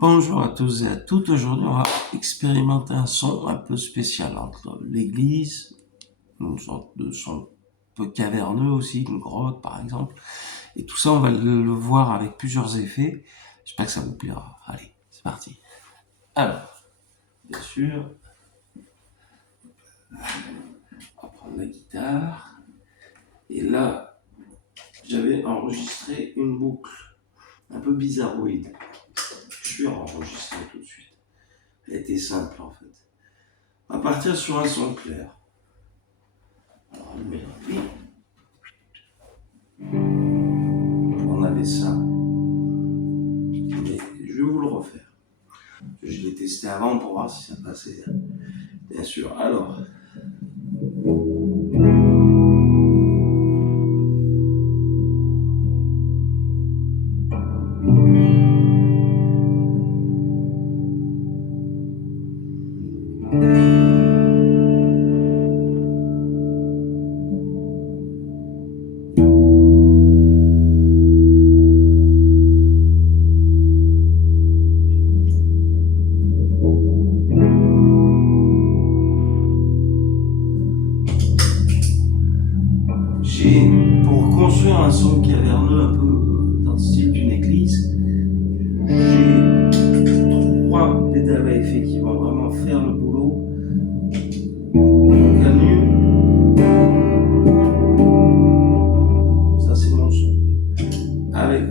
Bonjour à tous et à toutes. Aujourd'hui, on va expérimenter un son un peu spécial entre l'église, une sorte de son un peu caverneux aussi, une grotte par exemple. Et tout ça, on va le voir avec plusieurs effets. J'espère que ça vous plaira. Allez, c'est parti. Alors, bien sûr, on va prendre la guitare. Et là, j'avais enregistré une boucle un peu bizarroïde. Je suis enregistré tout de suite. Elle était simple en fait. On va partir sur un son clair. Alors, une mélodie. On avait ça. Mais je vais vous le refaire. Je l'ai testé avant pour voir si ça passait. Bien sûr. Alors. Pour construire un son caverneux un peu dans le style d'une église, j'ai 3 pédales à effet qui vont vraiment faire le boulot. Le canut, ça c'est mon son. Avec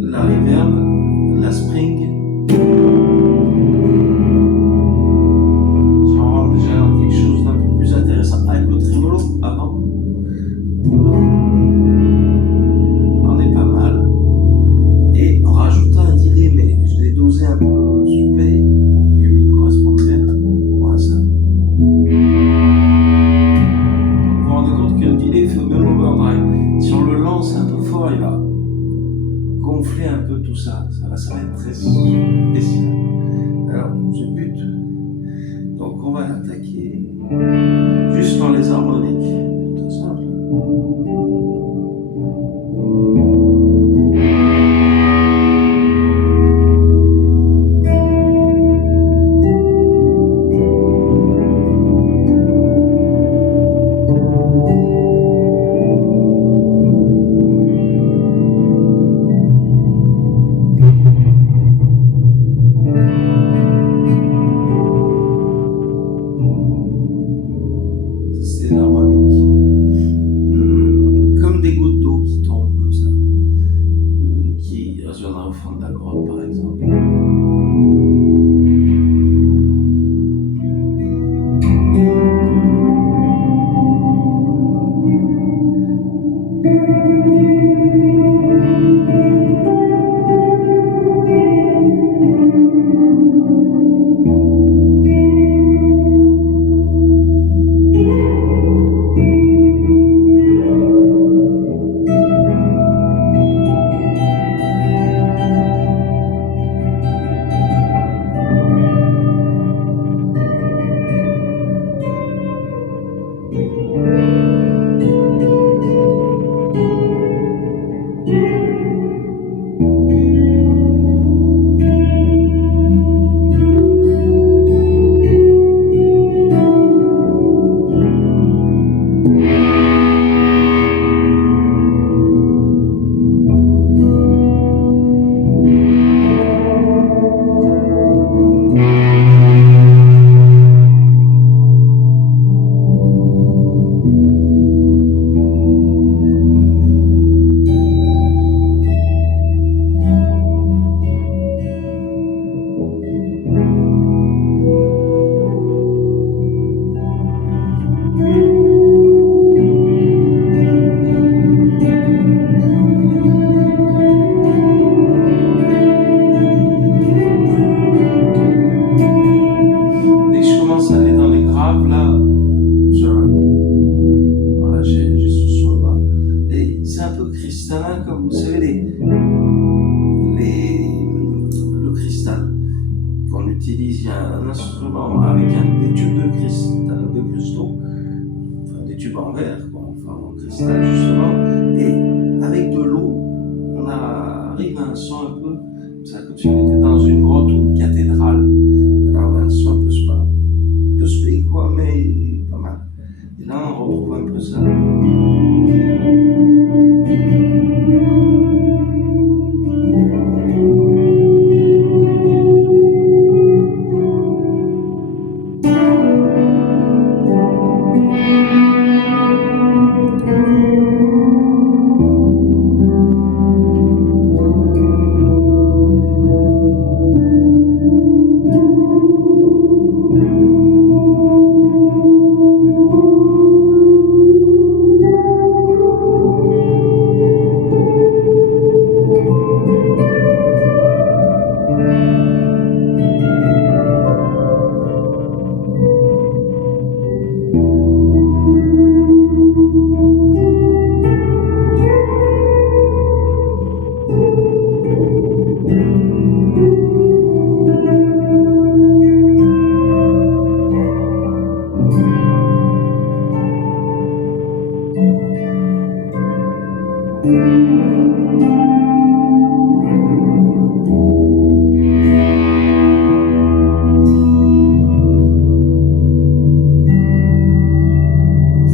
la reverb, la spring, ça rend déjà quelque chose d'un peu plus intéressant. Avec le tremolo avant. On est pas mal. Et en rajoutant un delay, mais je l'ai dosé un peu soupé pour qu'il corresponde bien. Voilà ça. Vous vous rendez compte que le delay fait même overdrive. Si on le lance un peu fort, il va gonfler un peu tout ça. Ça va être très spécial. Alors, je bute. Donc on va attaquer juste dans les harmoniques. Tout simple. C'est l'harmonique. Comme des gouttes d'eau qui tombent comme ça, qui résonnera au fond de la grotte par exemple. Dès que je commence à aller dans les graves, là, voilà, j'ai ce son-là. Et c'est un peu cristallin, comme vous savez, le cristal qu'on utilise. Il y a un instrument avec des tubes de cristal, de cristaux, enfin des tubes en verre, enfin en cristal justement, et avec de l'eau, on arrive à un son un peu, ça, comme si on était dans une grotte ou une cathédrale. Là, on a un son un peu spé, quoi, mais pas mal. Et là, on retrouve un peu ça.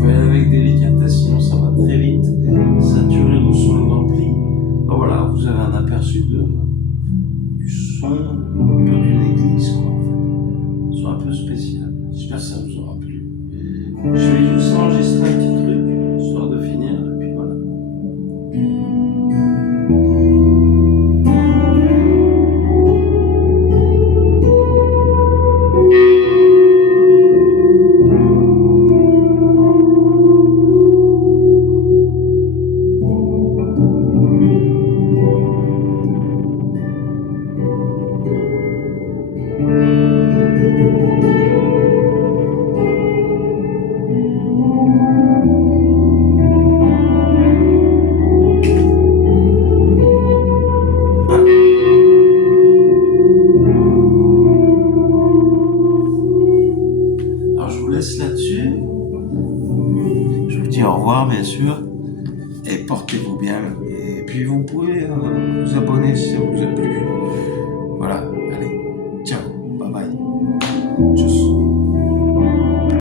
Faut y aller avec délicatesse, sinon ça va très vite saturer le son de l'ampli. Ben voilà, vous avez un aperçu du son un peu d'une église, quoi, en fait. Un son un peu spécial. J'espère que ça vous aura plu. Je vais juste enregistrer un petit truc, histoire de finir, et puis voilà. Alors je vous laisse là-dessus. Je vous dis au revoir, bien sûr. Et portez-vous bien. Et puis vous pouvez vous abonner si ça vous a plu.